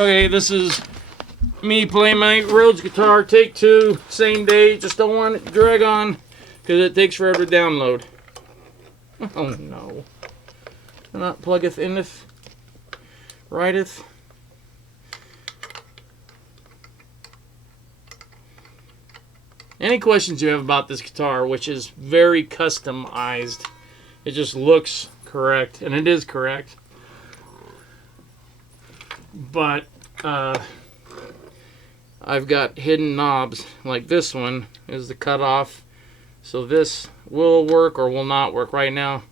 Okay, this is me playing my Rhoads guitar, take 2, same day. Just don't want it to drag on because it takes forever to download. Oh no. Not pluggeth ineth, writeth. Any questions you have about this guitar, which is very customized, it just looks correct, and it is correct. But I've got hidden knobs, like this one is the cutoff. So this will work or will not work. Right now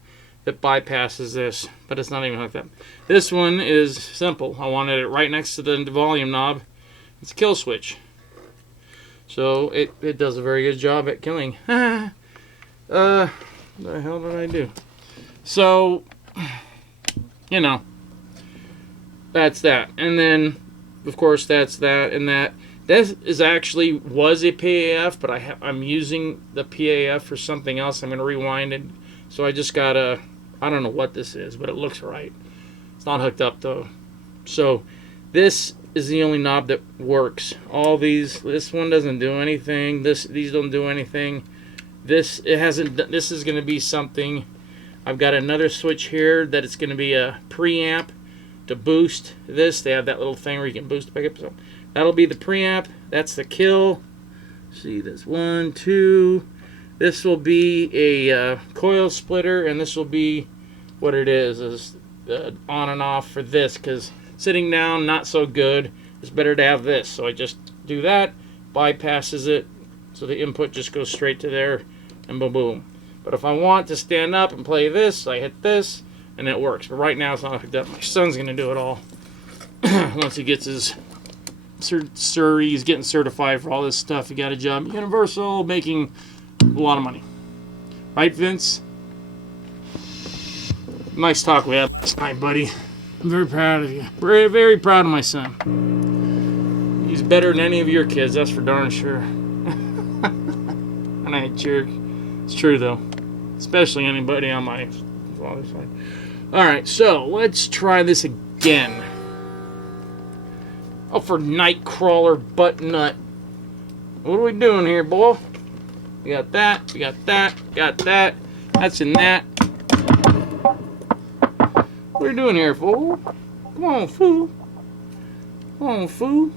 it bypasses this, but it's not even hooked up. This one is simple. I wanted it right next to the volume knob. It's a kill switch. So it does a very good job at killing. The hell did I do? So, you know, that's that. And then, of course, that's that and that. This is actually was a PAF, but I'm using the PAF for something else. I'm going to rewind it. So I just got a, I don't know what this is, but it looks right. It's not hooked up though. So this is the only knob that works. All these, this one doesn't do anything. These don't do anything. This is going to be something. I've got another switch here that it's going to be a preamp to boost this. They have that little thing where you can boost back up. So that'll be the preamp. That's the kill. See, there's 1, 2. This will be a coil splitter, and this will be what it is on and off for this, because sitting down, not so good. It's better to have this. So I just do that, bypasses it, so the input just goes straight to there, and boom, boom. But if I want to stand up and play this, I hit this, and it works. But right now it's not hooked up. My son's going to do it all. Once he gets his he's getting certified for all this stuff. He got a job at Universal, making a lot of money. Right, Vince? Nice talk we had last night, buddy. I'm very proud of you. Very, very proud of my son. He's better than any of your kids, that's for darn sure. And I ain't jerk. It's true, though. Especially anybody on my father's side. Alright, so let's try this again. Oh, for Nightcrawler butt nut. What are we doing here, boy? We got that, we got that, got that. That's in that. What are you doing here, fool? Come on, fool. Come on, fool.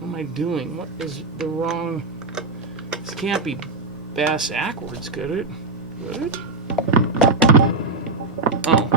What am I doing? What is the wrong... This can't be bass backwards, could it? Could it? Oh.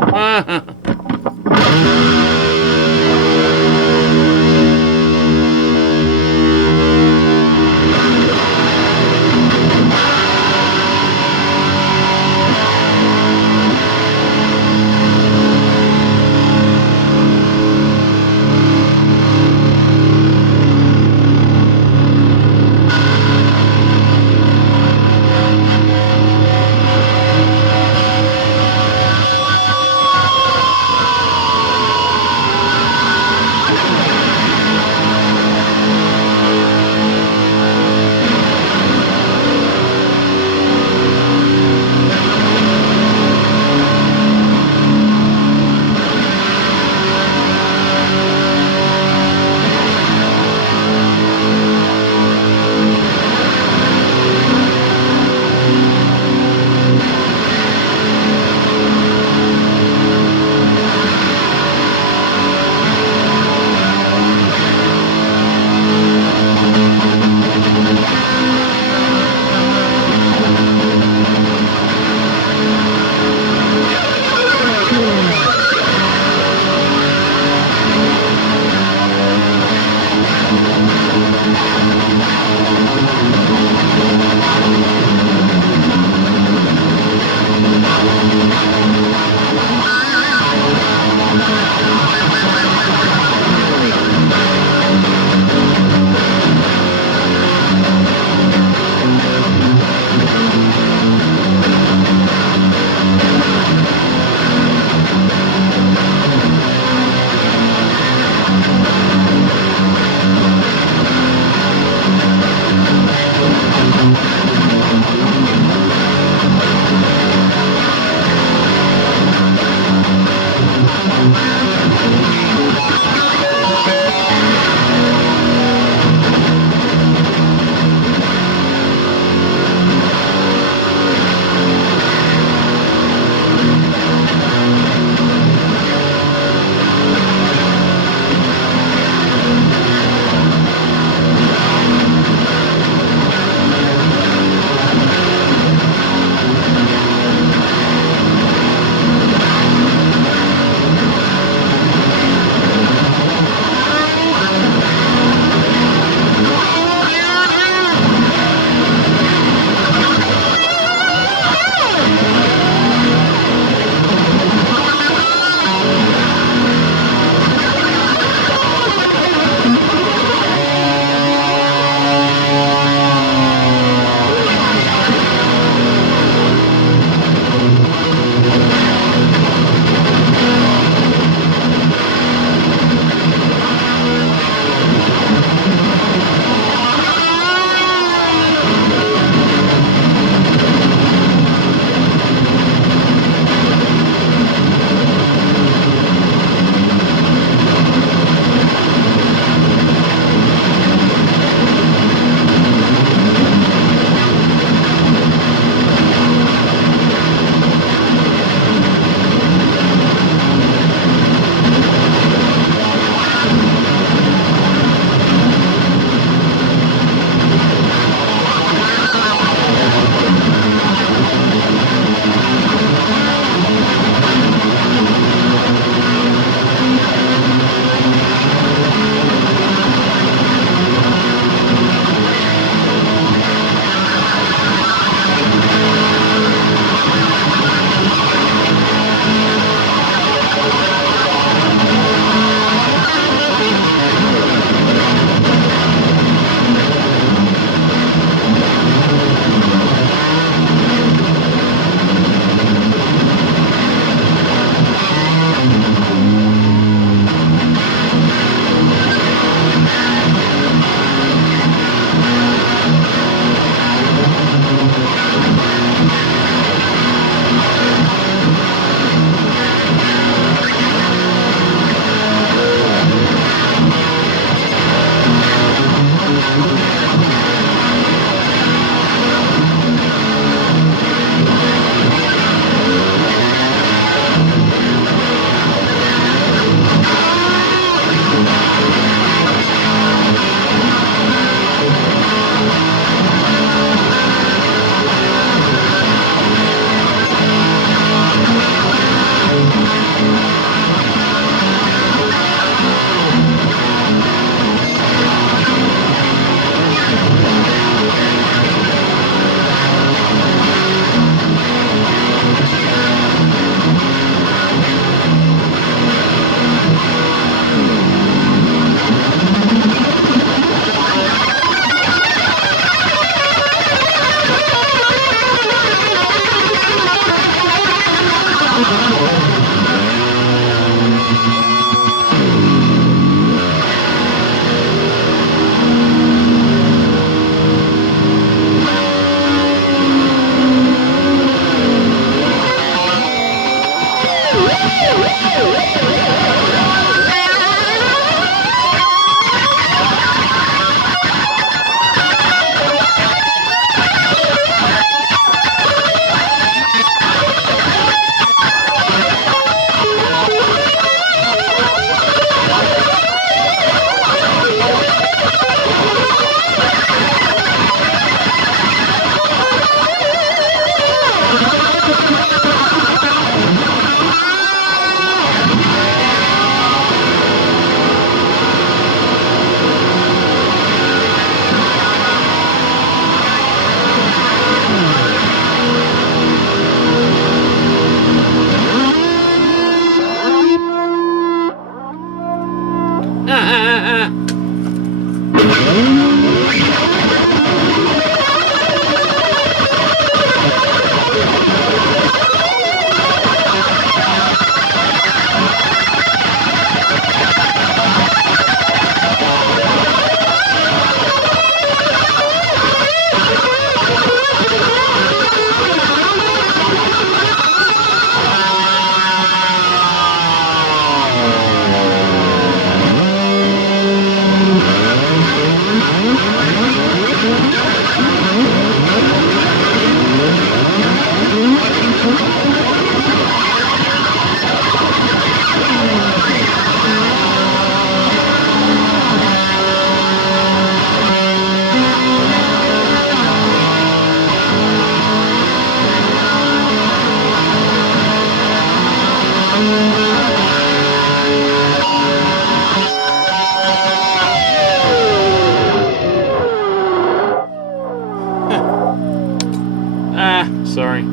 Sorry.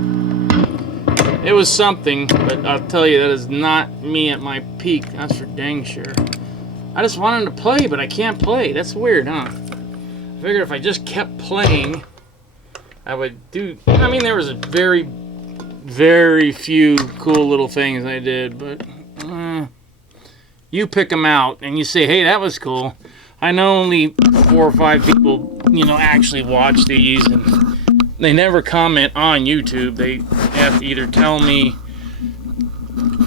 It was something, but I'll tell you, that is not me at my peak. That's for dang sure. I just wanted to play, but I can't play. That's weird, huh? I figured if I just kept playing, I would do... I mean, there was a very, very few cool little things I did, but... you pick them out, and you say, hey, that was cool. I know only 4 or 5 people, actually watch these, and they never comment on YouTube. They have to either tell me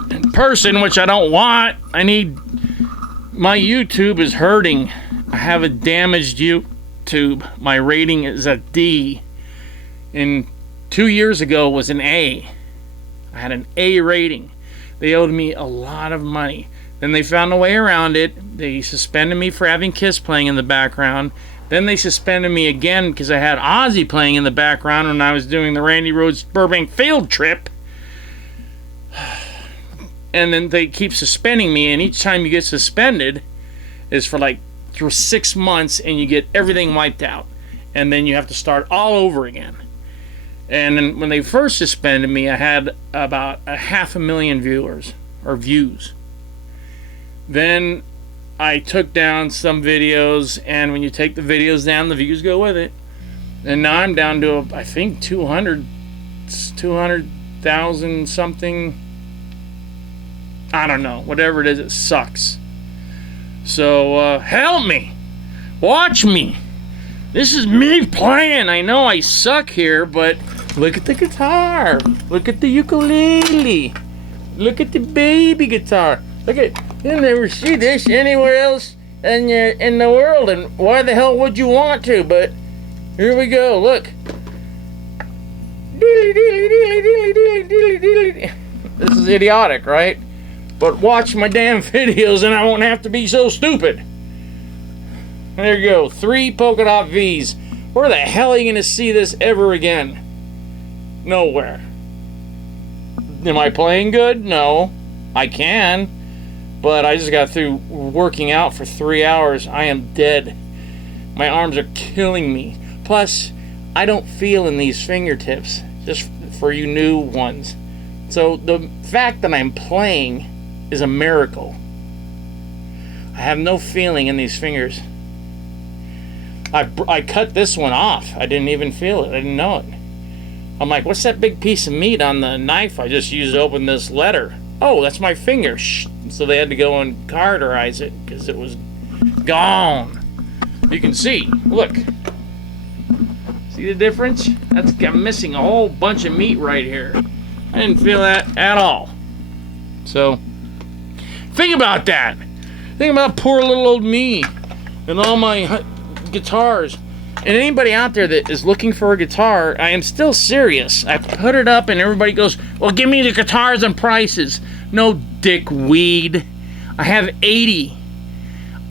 in person, which I don't want. My YouTube is hurting. I have a damaged YouTube. My rating is a D. And 2 years ago was an A. I had an A rating. They owed me a lot of money. Then they found a way around it. They suspended me for having Kiss playing in the background. Then they suspended me again because I had Ozzy playing in the background when I was doing the Randy Rhoads Burbank field trip. And then they keep suspending me, and each time you get suspended is for 6 months, and you get everything wiped out. And then you have to start all over again. And then when they first suspended me, I had about 500,000 views. Then I took down some videos, and when you take the videos down, the views go with it. And now I'm down to, I think, 200,000 something. I don't know. Whatever it is, it sucks. So, help me. Watch me. This is me playing. I know I suck here, but look at the guitar. Look at the ukulele. Look at the baby guitar. Look at... You'll never see this anywhere else in the world, and why the hell would you want to? But here we go, look. This is idiotic, right? But watch my damn videos and I won't have to be so stupid. There you go, 3 polka dot V's. Where the hell are you going to see this ever again? Nowhere. Am I playing good? No. I can. But I just got through working out for 3 hours. I am dead. My arms are killing me. Plus, I don't feel in these fingertips. Just for you new ones. So the fact that I'm playing is a miracle. I have no feeling in these fingers. I cut this one off. I didn't even feel it. I didn't know it. I'm like, what's that big piece of meat on the knife I just used to open this letter? Oh, that's my finger. Shh. So they had to go and cauterize it because it was gone. You can see. Look. See the difference? I'm missing a whole bunch of meat right here. I didn't feel that at all. So, think about that. Think about poor little old me and all my guitars. And anybody out there that is looking for a guitar, I am still serious. I put it up and everybody goes, well, give me the guitars and prices. No dickweed. I have 80.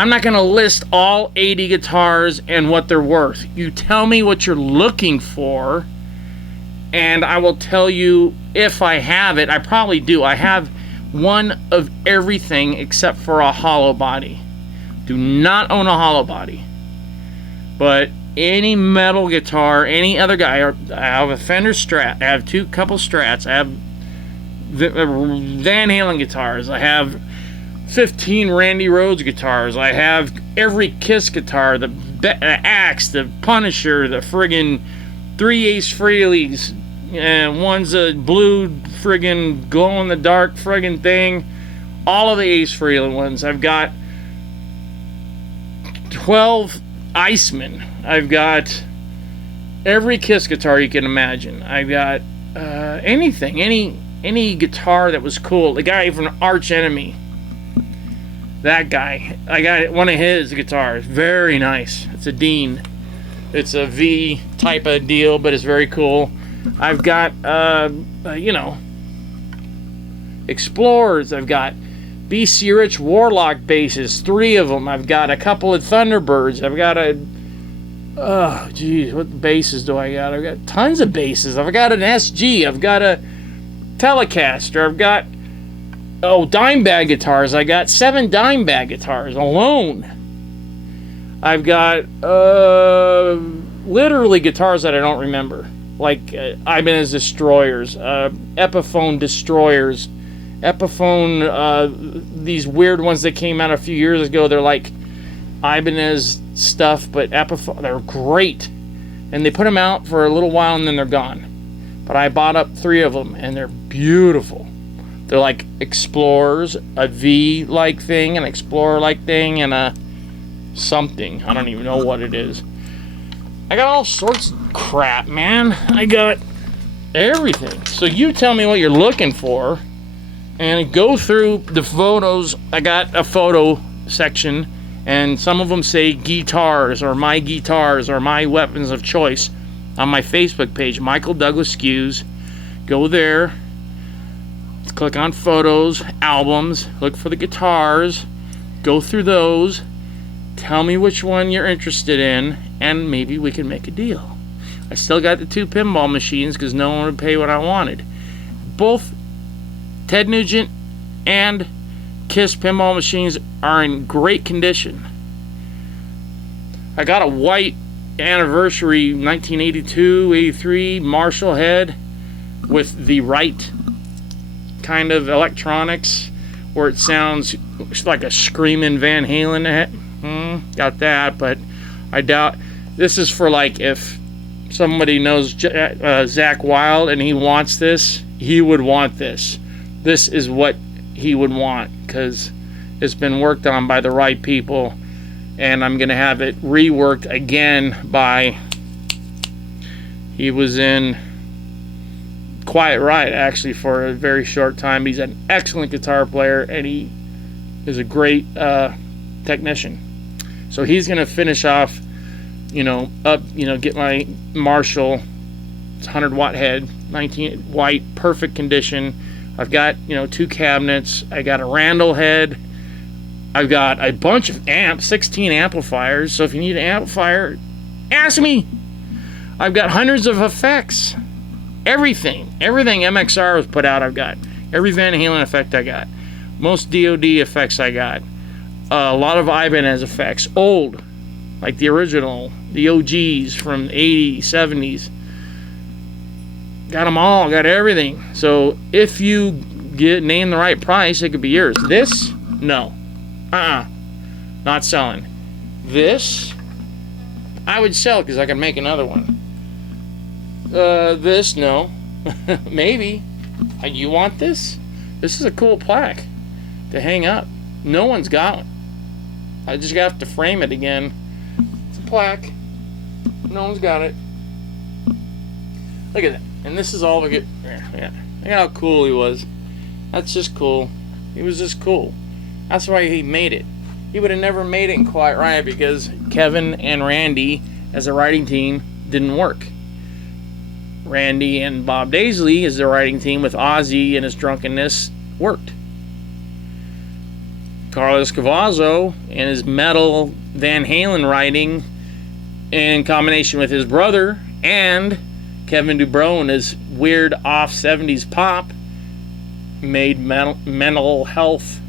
I'm not going to list all 80 guitars and what they're worth. You tell me what you're looking for, and I will tell you if I have it. I probably do. I have one of everything except for a hollow body. Do not own a hollow body. But any metal guitar, any other guy, I have a Fender Strat. I have couple Strats. I have Van Halen guitars. I have 15 Randy Rhoads guitars. I have every Kiss guitar, the Axe, the Punisher, the friggin' 3 Ace Frehleys, and one's a blue friggin' glow-in-the-dark friggin' thing. All of the Ace Frehley ones. I've got 12 Icemen. I've got every Kiss guitar you can imagine. I've got anything, any guitar that was cool. The guy from Arch Enemy, that guy, I got one of his guitars. Very nice. It's a Dean. It's a V type of deal, but it's very cool. I've got Explorers. I've got BC Rich Warlock basses, 3 of them. I've got a couple of Thunderbirds. I've got what basses do I got? I've got tons of basses. I've got an SG. I've got a Telecaster. I've got dime bag guitars. I got 7 dime bag guitars alone. I've got literally guitars that I don't remember, like Ibanez Destroyers, Epiphone Destroyers, Epiphone, these weird ones that came out a few years ago. They're like Ibanez stuff, but Epiphone, they're great. And they put them out for a little while and then they're gone. But I bought up 3 of them and they're beautiful. They're like Explorers, a V-like thing, an Explorer-like thing, and a something. I don't even know what it is. I got all sorts of crap, man. I got everything. So you tell me what you're looking for and go through the photos. I got a photo section, and some of them say guitars or my weapons of choice on my Facebook page, Michael Douglas Skewes. Go there, click on photos, albums, look for the guitars, go through those, tell me which one you're interested in, and maybe we can make a deal. I still got the 2 pinball machines because no one would pay what I wanted. Both Ted Nugent and Kiss pinball machines are in great condition. I got a white anniversary 1982-83 Marshall head with the right kind of electronics where it sounds like a screaming Van Halen head. Got that, but I doubt. This is for like if somebody knows Zach Wilde and he wants this, he would want this. This is what he would want because it's been worked on by the right people, and I'm gonna have it reworked again by. He was in Quiet Riot actually for a very short time. He's an excellent guitar player and he is a great technician. So he's gonna finish off, get my Marshall 100-watt head, 19 white, perfect condition. I've got 2 cabinets. I got a Randall head. I've got a bunch of amps, 16 amplifiers. So if you need an amplifier, ask me. I've got hundreds of effects. Everything MXR was put out, I've got. Every Van Halen effect I got. Most DOD effects I got. A lot of Ibanez effects. Old. Like the original. The OGs from the 80s, 70s. Got them all. Got everything. So if you name the right price, it could be yours. This? No. Not selling. This? I would sell because I can make another one. This? No. Maybe. You want this? This is a cool plaque to hang up. No one's got one. I just have to frame it again. It's a plaque. No one's got it. Look at that. And this is all we get. Yeah. Look how cool he was. That's just cool. He was just cool. That's why he made it. He would have never made it in Quiet Riot because Kevin and Randy as a writing team didn't work. Randy and Bob Daisley as the writing team with Ozzy and his drunkenness worked. Carlos Cavazzo and his metal Van Halen writing in combination with his brother and Kevin Dubrow and his weird off 70s pop made mental health.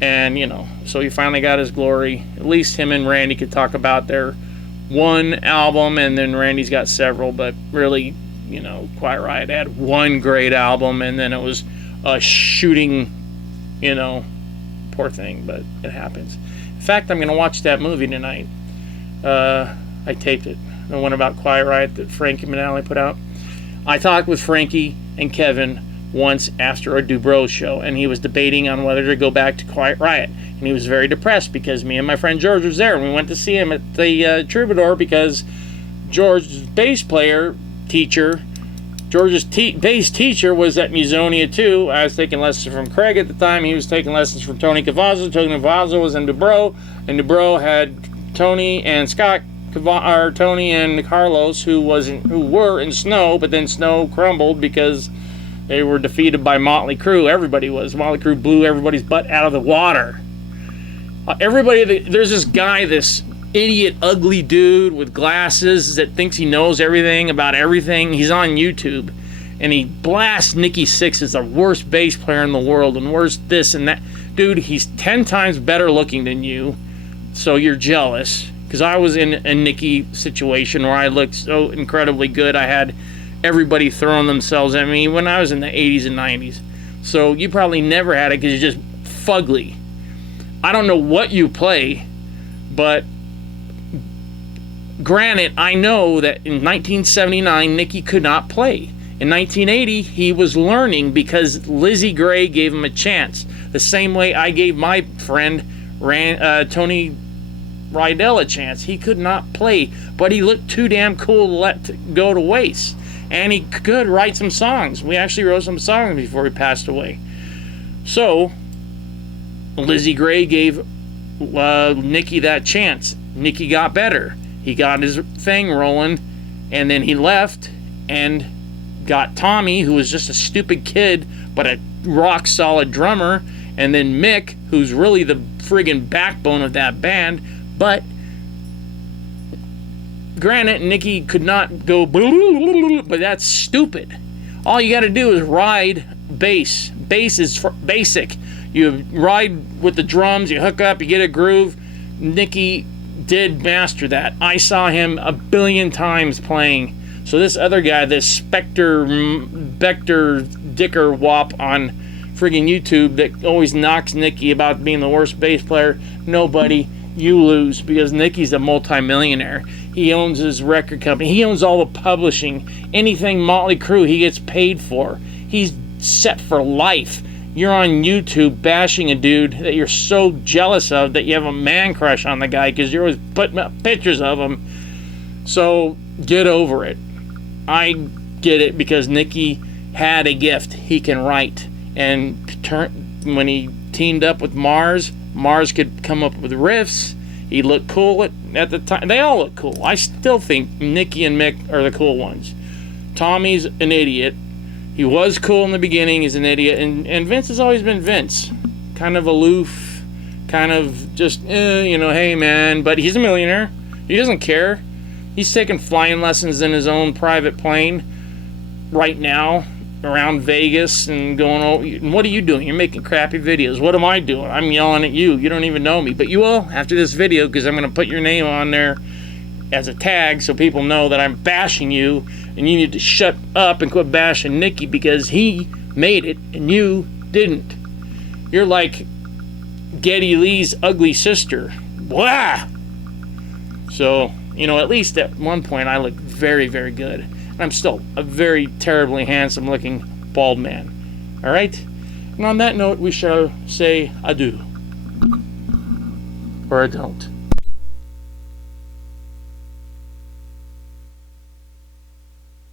And, so he finally got his glory. At least him and Randy could talk about their one album, and then Randy's got several, but really, Quiet Riot had one great album, and then it was a shooting You know, poor thing, but it happens. In fact, I'm going to watch that movie tonight. I taped it. The one about Quiet Riot that Frankie Manali put out. I talked with Frankie and Kevin once after a Dubrow show, and he was debating on whether to go back to Quiet Riot. And he was very depressed because me and my friend George was there, and we went to see him at the Troubadour because George's bass player teacher, George's bass teacher was at Musonia too. I was taking lessons from Craig at the time. He was taking lessons from Tony Cavazzo. Tony Cavazzo was in Dubrow, and Dubrow had Tony and Scott, or Tony and Carlos, who were in Snow, but then Snow crumbled because they were defeated by Motley Crue. Everybody was. Motley Crue blew everybody's butt out of the water. There's this guy, this idiot, ugly dude with glasses that thinks he knows everything about everything. He's on YouTube, and he blasts Nikki Sixx as the worst bass player in the world, and worst this and that. Dude, he's 10 times better looking than you, so you're jealous. Because I was in a Nikki situation where I looked so incredibly good. I had everybody throwing themselves at me when I was in the 80s and 90s. So you probably never had it because you're just fugly. I don't know what you play, but granted, I know that in 1979, Nikki could not play. In 1980, he was learning because Lizzie Gray gave him a chance. The same way I gave my friend Tony Rydell a chance. He could not play, but he looked too damn cool to let go to waste. And he could write some songs. We actually wrote some songs before he passed away. So, Lizzie Gray gave Nikki that chance. Nikki got better. He got his thing rolling, and then he left and got Tommy, who was just a stupid kid, but a rock-solid drummer, and then Mick, who's really the friggin' backbone of that band. But granted, Nikki could not go, but that's stupid. All you got to do is ride bass. Bass is basic. You ride with the drums, you hook up, you get a groove. Nikki did master that. I saw him a billion times playing. So this other guy, this Spectre Dicker Wop on friggin' YouTube that always knocks Nikki about being the worst bass player, nobody. You lose because Nicky's a multimillionaire. He owns his record company. He owns all the publishing. Anything Motley Crue, he gets paid for. He's set for life. You're on YouTube bashing a dude that you're so jealous of that you have a man crush on the guy because you're always putting up pictures of him. So get over it. I get it because Nicky had a gift. He can write. And when he teamed up with Mars could come up with riffs. He looked cool at the time. They all look cool. I still think Nicky and Mick are the cool ones. Tommy's an idiot. He was cool in the beginning. He's an idiot. And Vince has always been Vince. Kind of aloof. Kind of just, hey, man. But he's a millionaire. He doesn't care. He's taking flying lessons in his own private plane right now around Vegas and going, oh, what are you doing? You're making crappy videos. What am I doing? I'm yelling at you. You don't even know me. But you will after this video because I'm going to put your name on there as a tag so people know that I'm bashing you and you need to shut up and quit bashing Nicky because he made it and you didn't. You're like Geddy Lee's ugly sister. Blah! So, at least at one point I looked very, very good. I'm still a very terribly handsome looking bald man. Alright? And on that note, we shall say adieu. Or I don't.